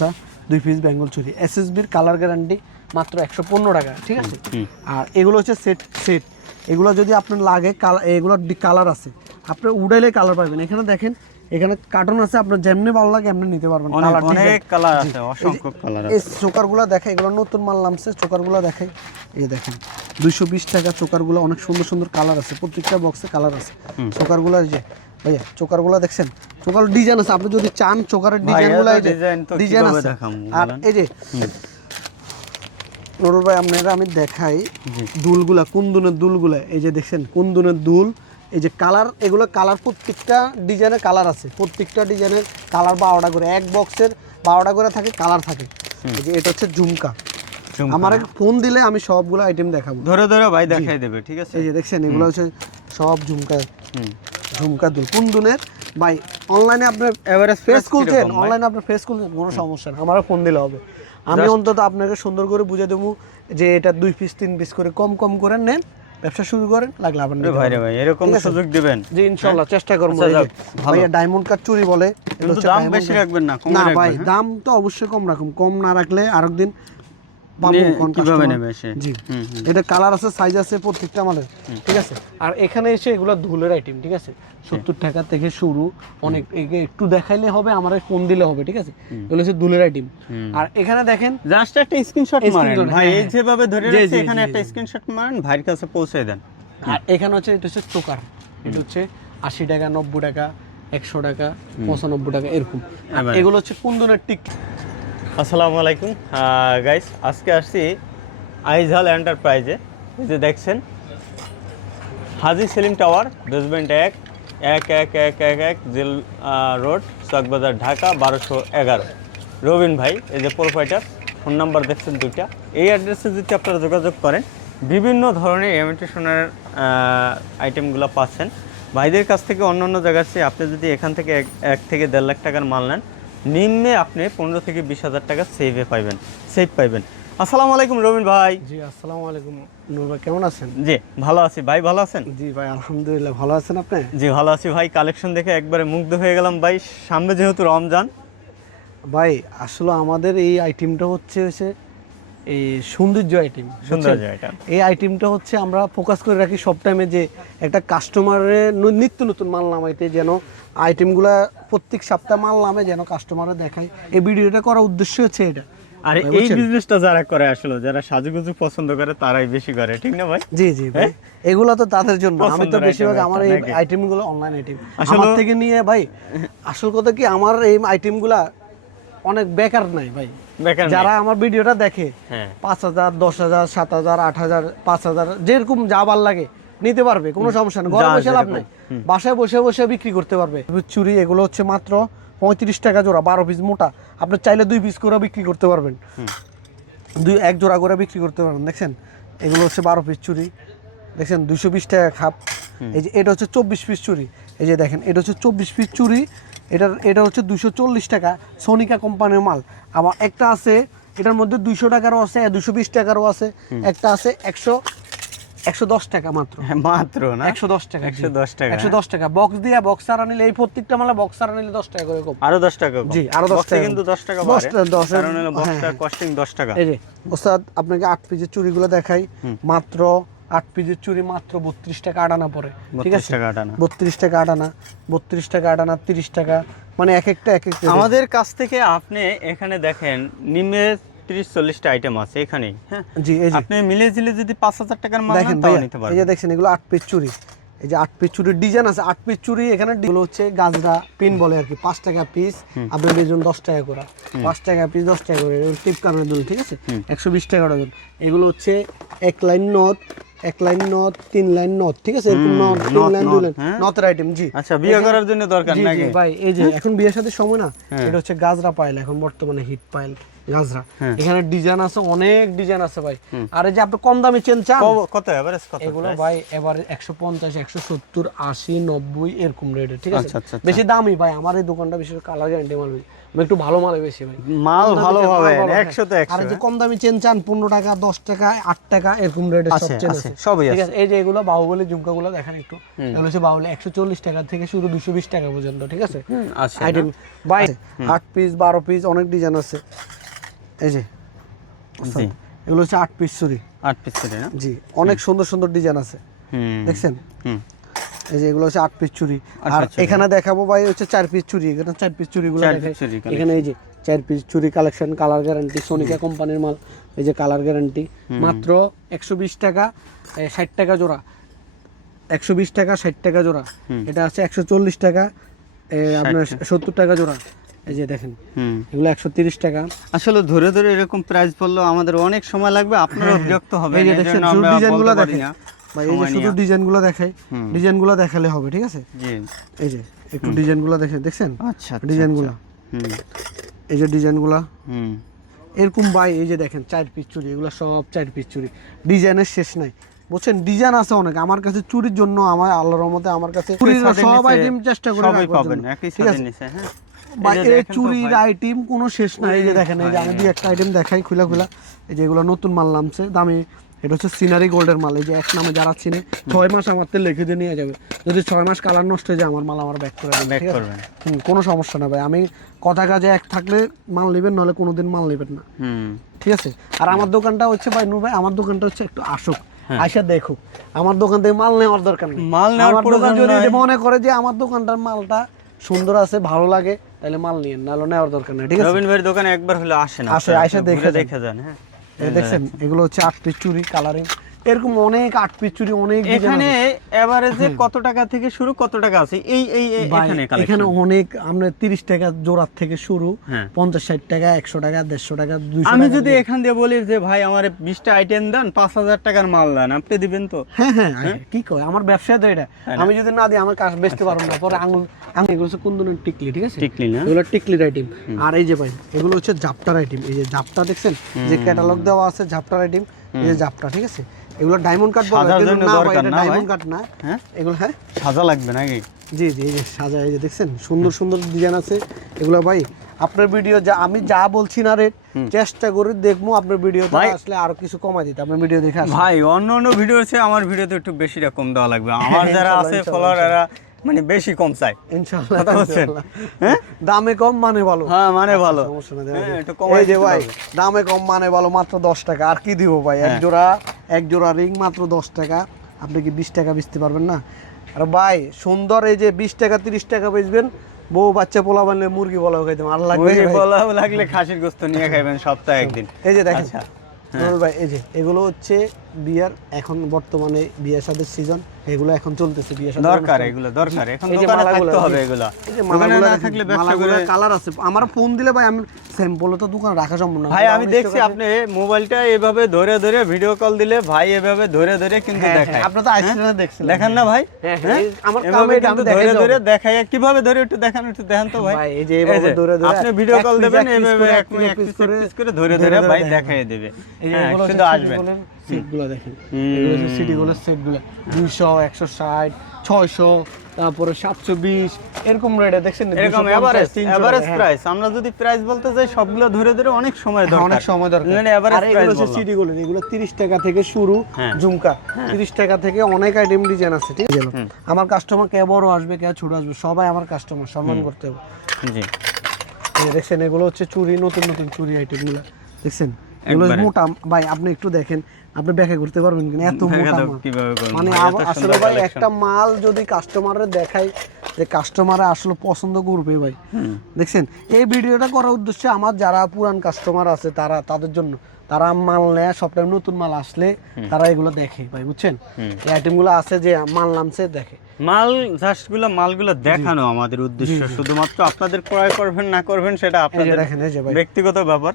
পাঁচটা দুই পিস বেঙ্গল চুরি। এসএসবির কালার গ্যারান্টি মাত্র একশো পনেরো টাকা ঠিক আছে? আর এগুলো হচ্ছে সেট সেট এগুলো যদি আপনার লাগে কালার এগুলোর কালার আছে। আপনার উড়াইলে কালার পাবেন। এখানে দেখেন এখানে কার্টন আছে আপনার যেমনি ভালো লাগে এমনি নিতে পারবেন। অনেক Colour অনেক কালার আছে অসংখ্য কালার এই চোকারগুলো দেখে এগুলো নতুন মাল নামছে চোকারগুলো দেখে। এই দেখেন দুইশো বিশ টাকা চোকারগুলো অনেক সুন্দর সুন্দর কালার আছে। প্রত্যেকটা বক্সে কালার আছে। চোকারগুলো এই যে ভাইয়া চোকারগুলো দেখছেন? চোকার ডিজাইন আছে। আপনি যদি চান চোকারের ডিজাইনগুলো যে ডিজাইন আছে। আর এই যে নুরুল ভাই আপনারা আমি দেখাই দুলগুলা কোন দুনের দুলগুলা? এই যে দেখছেন কোন দুনের দুল? এই যে কালার এগুলো কালার প্রত্যেকটা ডিজাইনের কালার আছে। প্রত্যেকটা ডিজাইনের কালার বারোটা করে। এক বক্সের বারোটা করে থাকে কালার থাকে। এই যে এটা হচ্ছে ঝুমকা। আমার ফোন দিলে আমি সবগুলো আইটেম দেখাবো। ধরে ধরে ভাই দেখাই দেবে ঠিক আছে? এই যে দেখছেন এগুলো হচ্ছে সব ঝুমকা। ঝুমকা দুল। কুন্দুনের ভাই অনলাইনে আপনার Average ফেস খুলছেন অনলাইনে আপনার ফেস খুলছেন কোনো সমস্যা না আমারও ফোন দিলে হবে। আমি অন্তত আপনাকে সুন্দর করে বুঝে দেবো যে এটা দুই পিস তিন পিস করে কম কম করে নেন ব্যবসা শুরু করেন লাগলে আপনার রে ভাই রে ভাই এরকম সুযোগ দিবেন। জি ইনশাল্লাহ চেষ্টা করব। আচ্ছা। ভাইয়া ডায়মন্ড কাট চুরি বলে দাম বেশি রাখবেন না কম না ভাই হ্যাঁ? দাম তো অবশ্যই কম রাখুন কম না রাখলে আরেকদিন কোন কীভাবে নেবে সে? জি। হুম, হুম। এটা কালার আছে সাইজ আছে প্রত্যেকটা মালের ঠিক আছে? আর এখানে এসে এগুলো ধুলের আইটেম ঠিক আছে? সত্তর টাকা থেকে শুরু অনেক একটু দেখাইলে হবে আমার ফোন দিলে হবে ঠিক আছে? এগুলো হচ্ছে দুলের আইটেম আর এখানে দেখেন জাস্ট একটা স্ক্রিনশট মারেন। ভাই হ্যাঁ, এই হ্যাঁ। যেভাবে ধরে এখানে একটা স্ক্রিনশট মারেন ভাইয়ের কাছে পৌঁছে দেন। আর এখানে হচ্ছে এটা হচ্ছে চোকার। এটা হচ্ছে আশি টাকা নব্বই টাকা একশো টাকা পঁচানব্বই টাকা এরকম। এগুলো হচ্ছে কুন্দনের টিক আসসালামু আলাইকুম। গাইস আজকে আসছি আইজাল এন্টারপ্রাইজে এই যে দেখছেন, হাজি সেলিম টাওয়ার বেসমেন্ট এক এক এক এক এক এক, জেল রোড চকবাজার ঢাকা, বারোশো এগারো। রবিন ভাই, এই যে প্রোফাইটার ফোন নাম্বার দেখছেন দুইটা। এই অ্যাড্রেসে যদি আপনারা যোগাযোগ করেন, বিভিন্ন ধরনের ইমিটেশনের আইটেমগুলো পাচ্ছেন। ভাইদের কাছ থেকে অন্য অন্য জায়গার চেয়ে আপনি যদি এখান থেকে এক থেকে দেড় লাখ টাকার মাল নেন নিম্নে আপনি পনেরো থেকে বিশ হাজার টাকা সেভে পাইবেন সেভ পাইবেন। আসসালামু আলাইকুম রবিন ভাই। জি আসসালামু আলাইকুম নূর ভাই কেমন আছেন? জি ভালো আছি। ভাই ভালো আছেন? জি ভাই আলহামদুলিল্লাহ ভালো আছেন আপনি? জি ভালো আছি ভাই। কালেকশন দেখে একবারে মুগ্ধ হয়ে গেলাম ভাই। সামনে যেহেতু রমজান। ভাই আসলে আমাদের এই আইটেমটা হচ্ছে হচ্ছে এই সৌন্দর্য আইটেম সৌন্দর্য item। এই আইটেমটা হচ্ছে আমরা ফোকাস করে রাখি সব টাইমে যে একটা কাস্টমারের নিত্য নতুন মাল নামাইতে যেন আইটেমগুলা প্রত্যেক সপ্তাহে মাল নামে যেন কাস্টমারে দেখায়। এই ভিডিওটা করার উদ্দেশ্য হচ্ছে এটা। আর এই বিজনেসটা যারা করে আসলে যারা সাজুগুজু পছন্দ করে তারাই বেশি করে ঠিক না ভাই? জি জি ভাই। এগুলো তো তাদের জন্য। আমি তো বেশিরভাগ আমার এই? আইটেমগুলো অনলাইন আইটেম আসলে- আমার থেকে নিয়ে ভাই আসল কথা কি আমার এই আইটেমগুলা অনেক বেকার নাই ভাই। যারা আমার ভিডিওটা দেখে হ্যাঁ। পাঁচ হাজার দশ হাজার সাত হাজার আট হাজার পাঁচ হাজার যেরকম যা ভালো লাগে নিতে পারবে কোনো সমস্যা নেই। ঘরে বসে লাভ। নাই। বাসায় বসে বসে বিক্রি করতে পারবে। চুরি এগুলো হচ্ছে মাত্র পঁয়ত্রিশ টাকা জোড়া বারো পিস মোটা। আপনি চাইলে দুই পিস করে বিক্রি করতে পারবেন। দুই এক জোড়া করে বিক্রি করতে পারবেন দেখছেন? এগুলো হচ্ছে বারো পিস চুরি। দেখছেন? দুশো বিশ টাকা খাপ। এই যে এটা হচ্ছে চব্বিশ পিস চুরি। এই যে দেখেন এটা হচ্ছে চব্বিশ পিস চুরি এটার এটা হচ্ছে দুশো চল্লিশ টাকা সোনিকা কোম্পানির মাল। আমার একটা আছে এটার মধ্যে দুইশো টাকারও আছে দুশো বিশ টাকারও আছে। একটা আছে একশো একশো দশ টাকা মাত্র। হ্যাঁ, মাত্র না? একশো দশ টাকা। একশো দশ টাকা একশো দশ টাকা। বক্স দিয়ে বক্সার আনিলে এই প্রত্যেকটা মালে বক্সার আনিলে দশ টাকা করে কম। আরও দশ টাকা। জি, আরও দশ বক্সে টাকা কিন্তু দশ টাকা দশ বাড়ে। টা- দশের- কারণ হলো বক্সটা হ্যাঁ, কস্টিং দশ টাকা। এই যে ওস্তাদ আপনাকে আট পিসের চুরিগুলো দেখাই। মাত্র আট পিসের চুরি মাত্র বত্রিশ টাকা আটানা পরে ঠিক আছে। বত্রিশ টাকা আটানা। বত্রিশ টাকা আটানা তিরিশ টাকা মানে এক একটা এক এক rate। আমাদের কাছ থেকে আপনি এখানে দেখেন নিম্নে তিরিশ চল্লিশটা আইটেম আছে এখানেই হ্যাঁ? জি এই আপনি মিলে জিলে যদি পাঁচ হাজার টাকার মাল দেখেন তাও ভাইয়া এই যে দেখছেন এগুলো আট পিস চুরি এই যে আট পিস চুরির ডিজাইন আছে আট পিস চুরি এখানে এগুলো হচ্ছে গাজরা পিন বলে আর কি পাঁচ টাকা পিস আপনার বেজন দশ টাকা করে। পাঁচ টাকা পিস দশ টাকা করে টিপ কানের দুল ঠিক আছে? একশো বিশ টাকা ডজন এগুলো হচ্ছে এক লাইন নথ এক লাইন নথ তিন লাইন নথ ঠিক আছে? এরকম নথ তিন লাইন দুই লাইন। হ্যাঁ? নথের আইটেম জি। আচ্ছা বিয়ে করার জন্য দরকার নাকি? ভাই এই যে এখন বিয়ের সাথে সময় না হ্যাঁ। এটা হচ্ছে গাজরা পাইল এখন বর্তমানে হিট পাইল গাজরা। হ্যাঁ। এখানে ডিজাইন আছে অনেক ডিজাইন আছে ভাই। আর এই যে আপনি কম দামে চেন চান? কত এভারেজ কত এগুলো ভাই এবার একশো পঞ্চাশ একশো সত্তর আশি নব্বই এরকম রেটে ঠিক আছে? আচ্ছা, আচ্ছা, আচ্ছা। বেশি দামি ভাই আমার এই দোকানটা বিশেষ কালার গ্যারান্টি মাল একটু ভালো মালে বেশি ভাই। মাল ভালো ভালো, একশো তো হ্যাঁ। একশো। আর যে কম দামি চেন চান পনেরো টাকা দশ টাকা আট টাকা এরকম রেটের সব চেন আছে, আছে। সবই ঠিক আছে। এই যে এগুলো বাহুবলী ঝুমকাগুলো দেখেন একটু। এগুলো হচ্ছে বাহুবলী একশো চল্লিশ টাকা থেকে শুরু দুশো বিশ টাকা পর্যন্ত ঠিক আছে? আছে আইটেম বাই আট পিস বারো পিস অনেক ডিজাইন আছে। এই যে জি। এগুলো হচ্ছে আট পিস চুরি আট পিস করে না? জি অনেক সুন্দর সুন্দর ডিজাইন আছে। হুম। দেখছেন? হুম। এই যে এগুলো হচ্ছে আট পিস চুরি আর এখানে দেখাবো ভাই হচ্ছে চার পিস চুরি এখানে চার পিস চুরিগুলো। এখানে এই যে চার পিস চুরি কালেকশন কালার গ্যারান্টি সোনিকা কোম্পানির মাল। এই যে কালার গ্যারান্টি মাত্র একশো বিশ টাকা ষাট টাকা জোড়া। একশো বিশ টাকা ষাট টাকা জোড়া। এটা আছে একশো চল্লিশ টাকা আপনার সত্তর টাকা জোড়া। এই যে দেখেন হুম। এগুলো একশো তিরিশ টাকা। আসলে ধরে ধরে এরকম প্রাইস বললেও আমাদের অনেক সময় লাগবে আপনারাও বিরক্ত হবে হ্যাঁ, এই যে দেখছেন শুধু ডিজাইনগুলো দেখেন। ভাই এই যে শুধু ডিজাইনগুলো দেখাই ডিজাইনগুলো দেখালে হবে ঠিক আছে? জি। এই যে একটু ডিজাইনগুলো দেখেন দেখছেন? আচ্ছা আচ্ছা, ডিজাইনগুলো। হুম। এই যে ডিজাইনগুলো। হুম। এরকম এই যে দেখেন চার পিস চুরি এগুলো সব চার পিস চুরি ডিজাইনের শেষ নাই। বুঝছেন? ডিজাইন আছে অনেক। আমার কাছে চুরির জন্য আমার আল্লাহর রহমতে আমার কাছে সব আইটেম চেষ্টা করে সবই পাবেন একই নিচে হ্যাঁ? বা এই চুরির আইটেম কোনো শেষ নাই। এই যে দেখেন এই যে আমি দুই একটা আইটেম দেখাই খুলা খুলা। এই যে এগুলো নতুন মাল নামছে দামি এটা হচ্ছে সিনারি গোল্ডের মাল এই যে এক নামে যারা চিনে ছয় মাস আমার লিখে দিয়ে নিয়ে যাবে। যদি ছয় মাস কালার নষ্ট হয়ে যায় আমার মাল আমার ব্যাক করে আছে? করবেন। হুম, কোনো সমস্যা না ভাই। আমি কথা কাজে এক থাকলে মাল নেবেন নাহলে কোনোদিন মাল নেবেন না। ঠিক আছে? আর আমার দোকানটা হচ্ছে ভাই নূর ভাই আমার দোকানটা হচ্ছে একটু আসুক হ্যাঁ। আইসা দেখুক। আমার দোকান থেকে মাল নেওয়ার দরকার নেই। মাল নেওয়ার দোকান যদি মনে করে যে আমার দোকানটার মালটা সুন্দর আছে ভালো লাগে তাহলে মাল নিয়ে নাহলে নেওয়ার দরকার নেই ঠিক আছে? রবিন ভাইয়ের দোকানে একবার হলে আসেন আসে, আইসা দেখে দেখে যান হ্যাঁ। দেখছেন? এগুলো হচ্ছে আট পিস চুরি কালারিং এরকম অনেক আট পিস চুরি অনেক এখানে। এভারেজে কত টাকা থেকে শুরু কত টাকা আছে? এই এই এখানে এখানে অনেক আমরা তিরিশ টাকা জোড়ার থেকে শুরু হ্যাঁ। পঞ্চাশ ষাট টাকা একশো টাকা দেড়শো টাকা দুইশো আমি যদি এখান দিয়ে বলি যে ভাই আমার বিশটা আইটেম দেন পাঁচ হাজার টাকার মাল দেন আপনি দিবেন তো? হ্যাঁ হ্যাঁ কি কয়? আমার ব্যবসা তো এটা আমি যদি না দিই আমার কাজ বেচতে পারব না। পরে আঙুল আঙুল এগুলো হচ্ছে কুন্দনের টিকলি ঠিক আছে? টিকলি না? এগুলো টিকলির আইটেম আর এই যে ভাই এগুলো হচ্ছে জাপটার আইটেম এই যে জাপটা দেখছেন? যে ক্যাটালগ দেওয়া আছে জাপটার আইটেম এই যে জাপটা ঠিক আছে? এগুলো ডায়মন্ড কাট বলে কিন্তু জন্য না। না না হ্যাঁ? এগুলো হ্যাঁ? সাজা লাগবে নাকি? জি জি এই যে সাজা এই যে দেখছেন সুন্দর সুন্দর ডিজাইন আছে। এগুলো ভাই আপনার ভিডিও যা আমি যা বলছি না রেট চেষ্টা করে দেখব আপনার ভিডিও আসলে আরও কিছু কমাই দিতে আপনার ভিডিও দেখে ভাই অন্য অন্য ভিডিও চেয়ে আমার ভিডিওতে একটু বেশি রকম দেওয়া লাগবে। আমার যারা আছে ইনশাল্লাহ, ফলোয়ার এরা মানে বেশি কম চাই ইনশাআল্লাহ। হ্যাঁ? দামে কম মানে ভালো। হ্যাঁ মানে ভালো। সমস্যা নাই, হ্যাঁ, একটু কমাই যে ভাই দামে কম মানে ভালো মাত্র দশ টাকা। আর কি দিব ভাই? এক হ্যাঁ। জোড়া এক জোড়া রিং মাত্র দশ টাকা। আপনি কি বিশ টাকা বেচতে পারবেন না? আর ভাই সুন্দর এই যে বিশ টাকা তিরিশ টাকা বেচবেন বউ বাচ্চা পোলা বানলে মুরগি পোলাও খাইতে আর লাগবে পোলাও লাগলে খাসির গোস্ত নিয়ে খাইবেন সপ্তাহে একদিন এই যে দেখেন আচ্ছা। ভাই এই যে এগুলো হচ্ছে বিয়ার এখন বর্তমানে বিয়ের সাথে সিজন এগুলো এখন চলতেছে বিয়ের সাথে দরকার এগুলো দরকার। এখন দোকানে থাকতে হবে এগুলো। দোকানে না থাকলে ব্যবসা করে কালার আছে। আমার ফোন দিলে ভাই আমি স্যাম্পল তো দোকান রাখা সম্ভব না। ভাই আমি দেখছি আপনি মোবাইলটা এভাবে ধরে ধরে ভিডিও কল দিলে ভাই এভাবে ধরে ধরে কিন্তু হ্যাঁ, দেখায়। হ্যাঁ, আপনি তো আইসক্রিমে দেখছিলেন। দেখেন না ভাই? হ্যাঁ, হ্যাঁ, আমার কামে কিন্তু ধরে ধরে দেখায়। কীভাবে ধরে একটু দেখান একটু দেখান তো ভাই। ভাই, এই যে এভাবে ধরে ধরে আপনি ভিডিও কল দেবেন এইভাবে এক পিস piece করে ধরে ধরে ভাই দেখায়। দেবে। এই যে হ্যাঁ এগুলো শুধু আসবেন সেটগুলো দেখেন। হুম। এগুলো হচ্ছে সিটি সেটগুলো দুইশো একশো ষাট ছয়শো তারপরে সাতশো বিশ এরকম রেটে দেখছেন এরকম এভারেজ এভারেজ হ্যাঁ। প্রাইস আমরা যদি প্রাইস বলতে যাই সবগুলো ধরে ধরে অনেক সময় হ্যাঁ, দরকার। অনেক সময় দরকার। মানে এভারেজ প্রাইস হচ্ছে সিটি গোলের এগুলো তিরিশ টাকা থেকে শুরু হ্যাঁ। ঝুমকা। তিরিশ টাকা থেকে অনেক আইটেম ডিজাইন আছে ঠিক আছে? আমার কাস্টমার কে বড় আসবে কে ছোট আসবে সবাই আমার কাস্টমার সম্মান করতে হবে। জি। দেখছেন এগুলো হচ্ছে চুরি নতুন নতুন চুরি আইটেমগুলো দেখছেন? এগুলো মোটা ভাই আপনি একটু দেখেন। আপনি ব্যাখ্যা করতে পারবেন কিনা? এত মোটা মানে আসলে ভাই একটা মাল যদি কাস্টমারে দেখাই যে কাস্টমারে আসলে পছন্দ করবে ভাই। দেখছেন? এই ভিডিওটা করার উদ্দেশ্যে আমার যারা পুরান কাস্টমার আছে তারা তাদের জন্য তারা মাল নেয় সবটাইম নতুন মাল আসলে তারা এগুলো দেখে ভাই বুঝছেন। এই আইটেমগুলো আছে যে মাল নামছে দেখে। মাল জাস্টগুলো মালগুলো দেখানো আমাদের উদ্দেশ্য। শুধুমাত্র আপনাদের ক্রয় করবেন না করবেন সেটা আপনাদের ব্যক্তিগত ব্যাপার।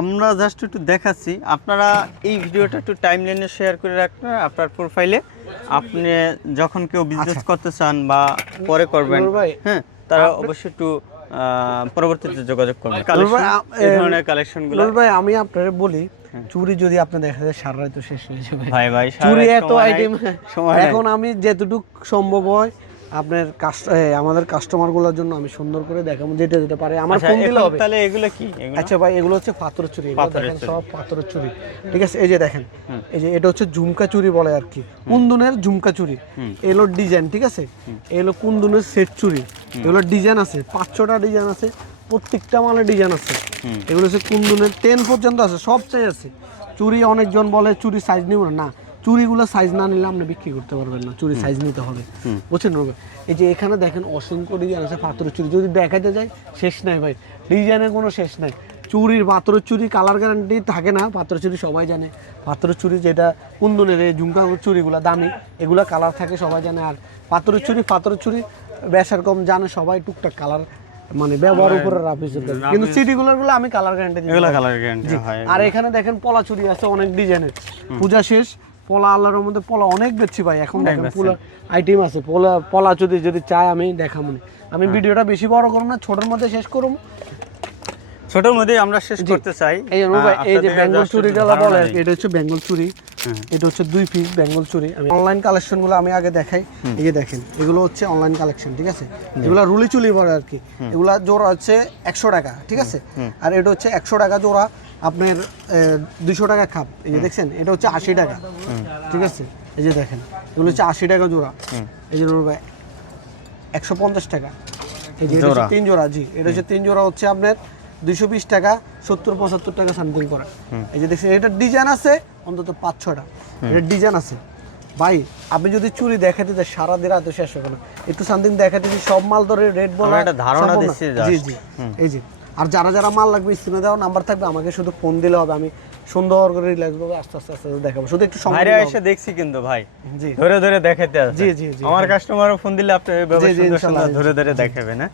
আমরা জাস্ট একটু দেখাচ্ছি। আপনারা এই ভিডিওটা একটু টাইম লাইনে শেয়ার করে রাখবেন আপনার প্রোফাইলে আপনি যখন কেউ বিজনেস করতে চান বা পরে করবেন হ্যাঁ তারা অবশ্যই একটু পরবর্তীতে যোগাযোগ করবেন। কালেকশন এই ধরনের কালেকশনগুলো ভাই আমি আপনারে বলি চুরি যদি আপনি দেখা যায় সারা তো শেষ হয়ে যাবে। ভাই ভাই চুরি এত আইটেম সময় এখন আমি যেতটুক সম্ভব হয় আপনার কাস্ট আমাদের কাস্টমারগুলোর জন্য আমি সুন্দর করে দেখাবো যেটা যেটা পারে। আমার আচ্ছা ফোন দিলে হবে। তাহলে এগুলো কি? আচ্ছা ভাই এগুলো হচ্ছে পাথরের চুরি। দেখেন। সব পাথরের চুরি। ঠিক আছে? এই যে দেখেন এই যে এটা হচ্ছে ঝুমকা চুরি বলে আর কি। কুন্দনের ঝুমকা চুরি। এগুলো ডিজাইন ঠিক আছে? এগুলো কুন্দনের সেট চুরি। এগুলো ডিজাইন আছে পাঁচশোটা ডিজাইন আছে প্রত্যেকটা মালে ডিজাইন আছে। এগুলো হচ্ছে কুন্দনের টেন পর্যন্ত আছে সব চাই আছে। চুরি অনেকজন বলে চুরি সাইজ নিব না চুরিগুলো সাইজ না নিলে আপনি বিক্রি করতে পারবেন না। চুরি সাইজ নিতে হবে। বুঝছেন এই যে এখানে দেখেন অসংখ্য ডিজাইন আছে পাথরের চুরি যদি দেখাতে যায় শেষ নাই ভাই। ডিজাইনের কোনো শেষ নাই। চুরির পাথরের চুরি কালার গ্যারান্টি থাকে না। পাথরের চুরি সবাই জানে। পাথরের চুরি যেটা কুন্দনের এই ঝুমকা চুরিগুলো দামি এগুলা কালার থাকে সবাই জানে। আর পাথরের চুরি পাথরের চুরি বেসার কম জানে সবাই টুকটাক কালার মানে ব্যবহার উপরে রাফিস কিন্তু সিটিগুলোরগুলো আমি কালার গ্যারান্টি এগুলো কালার গ্যারান্টি আর এখানে দেখেন পলা চুরি আছে অনেক ডিজাইনের পূজা শেষ পলা আল্লাহর মধ্যে পলা অনেক বেচছি ভাই এখন দেখেন। পুরো আইটেম আছে পলা পলা চুরি যদি চাই আমি দেখাবো। আমি ভিডিওটা বেশি বড় করব না ছোটোর মধ্যে শেষ করব ছোটর মধ্যে আমরা শেষ করতে চাই। এই জন্য ভাই, এই যে বেঙ্গল চুরিটা বলে এটা হচ্ছে বেঙ্গল চুরি। এটা হচ্ছে দুই পিস বেঙ্গল চুরি। আমি অনলাইন কালেকশনগুলো আমি আগে দেখাই। এই যে দেখেন এগুলো হচ্ছে অনলাইন কালেকশন ঠিক আছে? এগুলো রুলি চুলি বলে আর কি। এগুলা জোড়া হচ্ছে একশো টাকা ঠিক আছে? আর এটা হচ্ছে একশো টাকা জোড়া। আপনার দুশো টাকা খাপ। এই যে দেখছেন এটা হচ্ছে আশি টাকা। ঠিক আছে? এই যে দেখেন এগুলো হচ্ছে আশি টাকা জোড়া। এই যে একশো পঞ্চাশ টাকা। এই যে এটা হচ্ছে তিন জোড়া জি। এটা হচ্ছে তিন জোড়া হচ্ছে আপনার দুইশো বিশ টাকা সত্তর পঁচাত্তর টাকা সামথিং করে। এই যে দেখছেন এটা ডিজাইন আছে অন্তত পাঁচ ছটা এটা ডিজাইন আছে। ভাই আপনি যদি চুরি দেখাতে দেয় সারা দিন রাতে শেষ হবে না একটু সামথিং দেখাতে সব মাল ধরে রেট বলা ধারণা দিচ্ছি জি জি। এই যে আর যারা যারা মাল লাগবে স্ক্রিনে দেওয়া নাম্বার থাকবে আমাকে শুধু ফোন দিলে হবে। আমি সুন্দর করে রিল্যাক্স ভাবে আস্তে আস্তে আস্তে দেখাবো। শুধু একটু সময় এসে দেখছি কিন্তু ভাই। জি। ধরে ধরে দেখাতে আছে জি, জি, জি, আমার কাস্টমারও ফোন দিলে আপনি এইভাবে সুন্দর সুন্দর ধরে ধরে দেখাবেন হ্যাঁ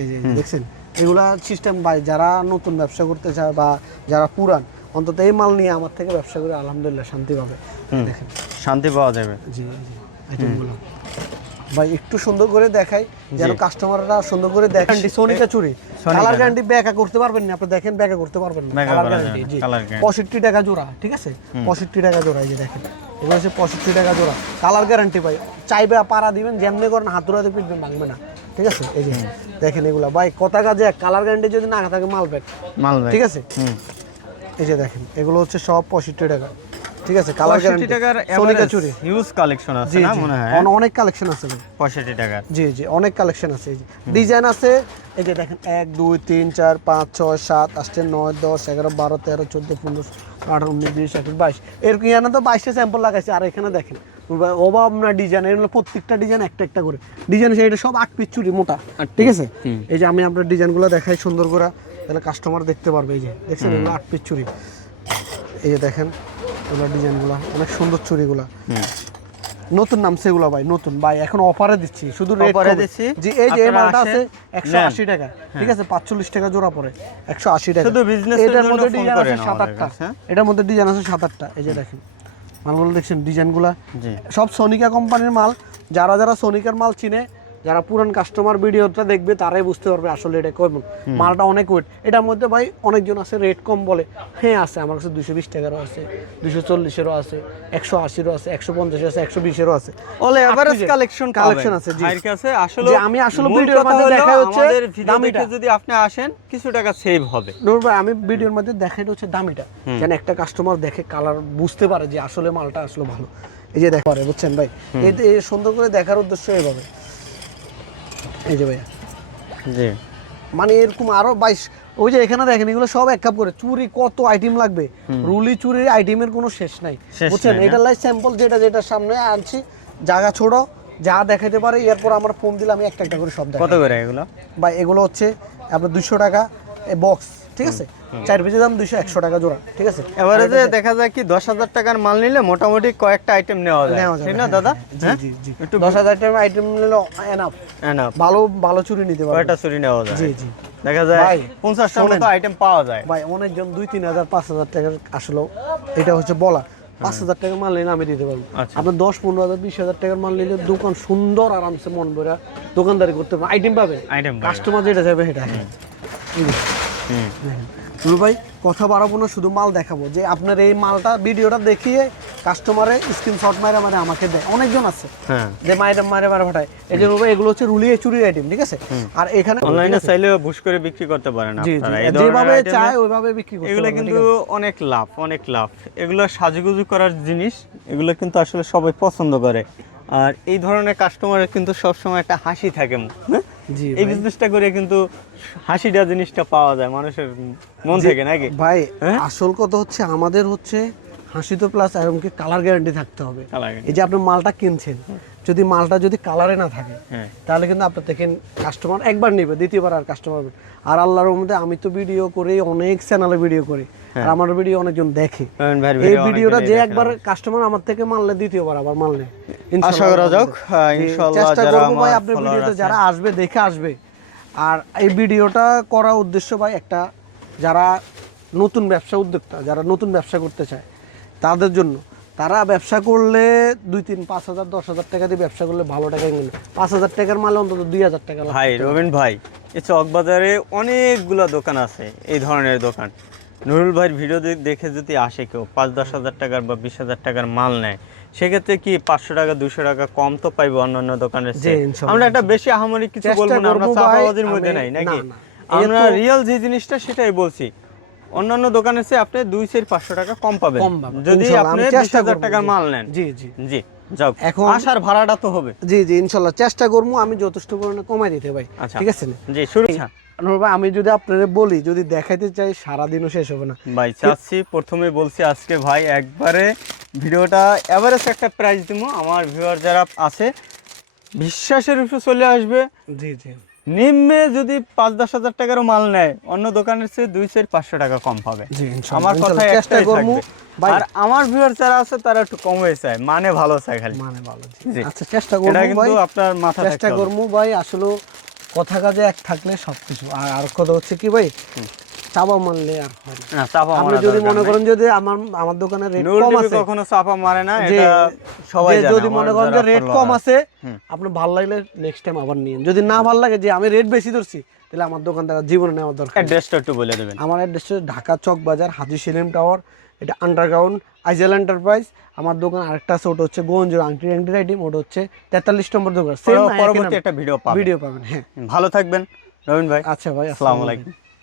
এই যে দেখছেন? এগুলা সিস্টেম ভাই যারা নতুন ব্যবসা করতে চায় বা যারা পুরান অন্তত এই মাল নিয়ে আমার থেকে ব্যবসা করে আলহামদুলিল্লাহ শান্তি পাবে। দেখেন। শান্তি পাওয়া যাবে। জি জি আইটেমগুলো ভাই একটু সুন্দর করে দেখাই যেন কাস্টমাররা সুন্দর করে দেখেন সোনিকা চুরি। কালার গ্যারান্টি ব্যাকা করতে পারবেন না আপনি দেখেন ব্যাকা করতে পারবেন না। কালার গ্যারান্টি জি। Colour guarantee. পঁয়ষট্টি টাকা জোড়া ঠিক আছে? পঁয়ষট্টি টাকা জোড়া এই যে দেখেন। এগুলো হচ্ছে পঁয়ষট্টি টাকা জোড়া। কালার গ্যারান্টি ভাই চাইবে পাড়া দিবেন যেমনি করেন হাতুড়াতে পিটবেন ভাঙবে না ঠিক আছে? এই যে দেখেন এগুলা। ভাই কথা কাজে কালার গ্যারান্টি যদি না থাকে মাল ব্যাগ। ঠিক আছে? এই যে দেখেন এগুলো হচ্ছে সব পঁয়ষট্টি টাকা। ঠিক আছে কালার গ্যারান্টি টাকার সোনিকা চুরি। হিউজ কালেকশন আছে না মনে হয়? অন- অনেক কালেকশন আছে 65 টাকার। জি জি অনেক কালেকশন আছে। ডিজাইন আছে এই যে দেখেন এক দুই তিন চার পাঁচ ছয় সাত আটটা নয় দশ এগারো বারো তেরো চোদ্দ পনেরো আঠারো উনিশ বিশ একুশ বাইশ। এরকম এখানে তো বাইশটা স্যাম্পল লাগাইছে। আর এখানে দেখেন অভাব না ডিজাইন এগুলো প্রত্যেকটা ডিজাইন একটা একটা করে। ডিজাইন এটা সব আট পিস চুরি মোটা। ঠিক আছে? এই যে আমি আপনার ডিজাইনগুলো দেখাই সুন্দর করে তাহলে কাস্টমার দেখতে পারবে। এই যে দেখছেন এগুলো আট পিস চুরি। এই যে দেখেন এগুলো ডিজাইনগুলো অনেক সুন্দর চুরিগুলো নতুন ভাই নতুন। ভাই এখন অফারে দিচ্ছি শুধু রেট Offer দিচ্ছি। জি এই যে মালটা আছে আসেন, একশো নেন। আশি টাকা ঠিক আছে? পাঁচচল্লিশ টাকা জোড়া পড়ে একশো আশি টাকা। শুধু এর এটার মধ্যে ডিজাইন আছে করেন সাত আমাদের আটটা কাছে। এটার মধ্যে ডিজাইন আছে সাত আটটা এই যে দেখেন। মালগুলো দেখছেন ডিজাইনগুলা। জি। সব সোনিকা কোম্পানির মাল যারা যারা সোনিকার মাল চিনে যারা পুরান কাস্টমার ভিডিওটা দেখবে তারাই বুঝতে পারবে আসলে এটা কেমন মালটা অনেক ওয়েট এটার মধ্যে ভাই অনেকজন আছে রেট কম বলে। হ্যাঁ আছে আমার কাছে দুশো বিশ টাকারও আছে দুশো চল্লিশেরও আছে একশো আশিরও আছে একশো পঞ্চাশের আছে একশো বিশেরও আছে। অলে এভারেজ যে- কালেকশন আছে, জি। কাছে আসলে আমি আসলে ভিডিওর মধ্যে দেখাই হচ্ছে দামিটা। যদি আপনি আসেন কিছু টাকা সেভ হবে। নূর ভাই আমি ভিডিওর মধ্যে দেখাইটা হচ্ছে দামিটা। যেন একটা কাস্টমার দেখে কালার বুঝতে পারে যে আসলে মালটা আসলে ভালো। এই যে দেখা পারে বুঝছেন ভাই? এই সুন্দর করে দেখার উদ্দেশ্য এইভাবে। এই যে ভাইয়া। জি। মানে এরকম আরও বাইশ ওই যে এখানে দেখেন এগুলো সব এক কাপ করে। চুরি কত আইটেম লাগবে? রুলি চুরির আইটেমের কোনো শেষ নাই। বুঝছেন? এটা লাই স্যাম্পল যেটা যেটা সামনে আনছি জায়গা ছোট যা দেখাতে পারে এরপর আমার ফোন দিলে আমি একটা একটা করে সব দেখাই। কত করে এগুলো? বা এগুলো হচ্ছে আপনার দুশো টাকা বক্স ঠিক আছে? চার পিসের দাম দুশো একশো টাকা জোড়া ঠিক আছে? এভারেজে দেখা যায় কি দশ হাজার টাকার মাল নিলে মোটামুটি কয়েকটা আইটেম নেওয়া যায়। ঠিক না দাদা? জি হ্যাঁ? জি। একটু দশ হাজার টাকা আইটেম নিলে এনাফ Enough, ভালো ভালো চুরি নিতে পারবে। কয়টা চুরি নেওয়া যায়। জি জি। দেখা যায় পঞ্চাশটার মতো আইটেম পাওয়া যায়। ভাই অনেকজন দুই তিন হাজার পাঁচ হাজার টাকার আসলেও এটা হচ্ছে বলা। পাঁচ হাজার টাকার মাল নিলে আমি দিতে পারব। আচ্ছা। আপনার দশ পনেরো হাজার বিশ হাজার টাকার মাল নিলে দোকান সুন্দর আরামসে মন ভরা দোকানদারি করতে পারবেন আইটেম পাবেন আইটেম কাস্টমার যেটা যাবে সেটা। হুম। দেখেন। ভাই কথা বাড়াবো না শুধু মাল দেখাবো। যে আপনার এই মালটা ভিডিওটা দেখিয়ে কাস্টমারে স্ক্রিনশট মারে মানে আমাকে দেয়। অনেকজন আছে। হ্যাঁ। যে মায়ের মারে মারে পাঠায়। এই যে ভাই এগুলো হচ্ছে রুলিয়ে চুরির আইটেম ঠিক আছে? আর এখানে অনলাইনে চাইলেও বুশ করে বিক্রি করতে পারেন আপনারা। যেভাবে চায় ওইভাবে বিক্রি করতে এগুলো কিন্তু অনেক লাভ অনেক লাভ। এগুলো সাজুগুজু করার জিনিস এগুলো কিন্তু আসলে সবাই পছন্দ করে। আর এই ধরনের কাস্টমারের কিন্তু সবসময় একটা হাসি থাকে হ্যাঁ? এই বিজনেসটা করে কিন্তু হাসিটা জিনিসটা পাওয়া যায় মানুষের মন থেকে নাকি ভাই হ্যাঁ? আসল কথা হচ্ছে আমাদের হচ্ছে হাসি তো প্লাস এরকমকি কালার গ্যারান্টি থাকতে হবে। এই যে আপনি মালটা কিনছেন যদি মালটা যদি কালারে না থাকে হ্যাঁ। তাহলে কিন্তু আপনার থেকে কাস্টমার একবার নেবে দ্বিতীয়বার আর কাস্টমার আর আল্লাহর মধ্যে আমি তো ভিডিও করি অনেক চ্যানেলে ভিডিও করি। আর আমার ভিডিও অনেকজন দেখে। এই ভিডিওটা যে একবার কাস্টমার আমার থেকে মানলে দ্বিতীয়বার আবার মানলে। আশা করা যাক ইনশাআল্লাহ চেষ্টা যারা করব ভাই আপনার ভিডিওতে যারা আসবে দেখে আসবে। আর এই ভিডিওটা করার উদ্দেশ্য ভাই একটা যারা নতুন ব্যবসা উদ্যোক্তা যারা নতুন ব্যবসা করতে চায় তাদের জন্য। তারা ব্যবসা করলে দুই তিন পাঁচ হাজার দশ হাজার টাকা দিয়ে ব্যবসা করলে ভালো টাকা কিনবে পাঁচ হাজার টাকার মালে অন্তত দুই হাজার টাকা ভাই রবিন ভাই এই চকবাজারে অনেকগুলো দোকান আছে এই ধরনের দোকান। নুরুল ভাইয়ের ভিডিও দেখে যদি আসে কেউ পাঁচ দশ হাজার টাকার বা বিশ হাজার টাকার মাল নেয় সেক্ষেত্রে কি পাঁচশো টাকা দুশো টাকা কম তো পাইবো অন্যান্য দোকানের আমরা একটা বেশি আহামরি কিছু বলব না আমরা চাপাবাজির মধ্যে নাই নাকি। আমরা রিয়েল যে জিনিসটা সেটাই বলছি। অন্যান্য দোকানের চেয়ে আপনি দুই চার পাঁচশো টাকা কম পাবেন। যদি আপনি বিশ হাজার টাকার মাল নেন। জি জি। জি যাও। এখন- আসার ভাড়াটা তো হবে। জি জি ইনশাল্লাহ চেষ্টা করব আমি যথেষ্ট পরিমাণে কমাই দিতে ভাই। আচ্ছা। ঠিক আছে জি শুরু। আমি যদি আপনাদের বলি যদি দেখাইতে চাই সারাদিনও শেষ হবে না। ভাই চাচ্ছি প্রথমে বলছি আজকে ভাই একবারে ভিডিওটা এভারেজ একটা প্রাইস দিব আমার ভিউয়ার যারা আছে বিশ্বাসের উপরে চলে আসবে। জি জি। নিম্নে যদি পাঁচ দশ হাজার টাকারও মাল নেয় অন্য দোকানের চেয়ে দুই চার পাঁচশো টাকা কম পাবে। আমার কথা চেষ্টা একটাই থাকবে। আর আমার ভিউয়ার যারা আছে তারা একটু কম হয়ে চায় মানে ভালো চায় খালি। মানে ভালো। আচ্ছা চেষ্টা করব কিন্তু ভাই। আপনার মাথা চেষ্টা করব ভাই আসলে কথা কাজে এক থাকলে সবকিছু। আর আর কথা হচ্ছে কি ভাই চাপা মারলে আর হয় না। আপনি যদি মনে করেন যদি আমার আমার দোকানে রেট কম আছে কখনো চাপা মারে না এটা সবাই জানে, যদি মনে করেন যে রেট কম আছে আপনি ভালো লাগলে নেক্সট টাইম আবার নিন যদি না ভালো লাগে যে আমি রেট বেশি ধরছি তাহলে আমার দোকান থেকে জীবনে নেওয়ার দরকার অ্যাড্রেসটা একটু বলে দেবেন। আমার ঢাকা চক বাজার হাজি সেলিম টাওয়ার এটা আন্ডারগ্রাউন্ড আইজেল এন্টারপ্রাইজ আমার দোকান আরেকটা আছে ওটা হচ্ছে গঞ্জ আংটি আংটি আইটেম ওটা হচ্ছে তেতাল্লিশ নম্বর দোকান। পরবর্তী একটা ভিডিও পাবেন। ভিডিও পাবেন হ্যাঁ। ভালো থাকবেন রবিন ভাই। আচ্ছা ভাই আসসালামু আলাইকুম।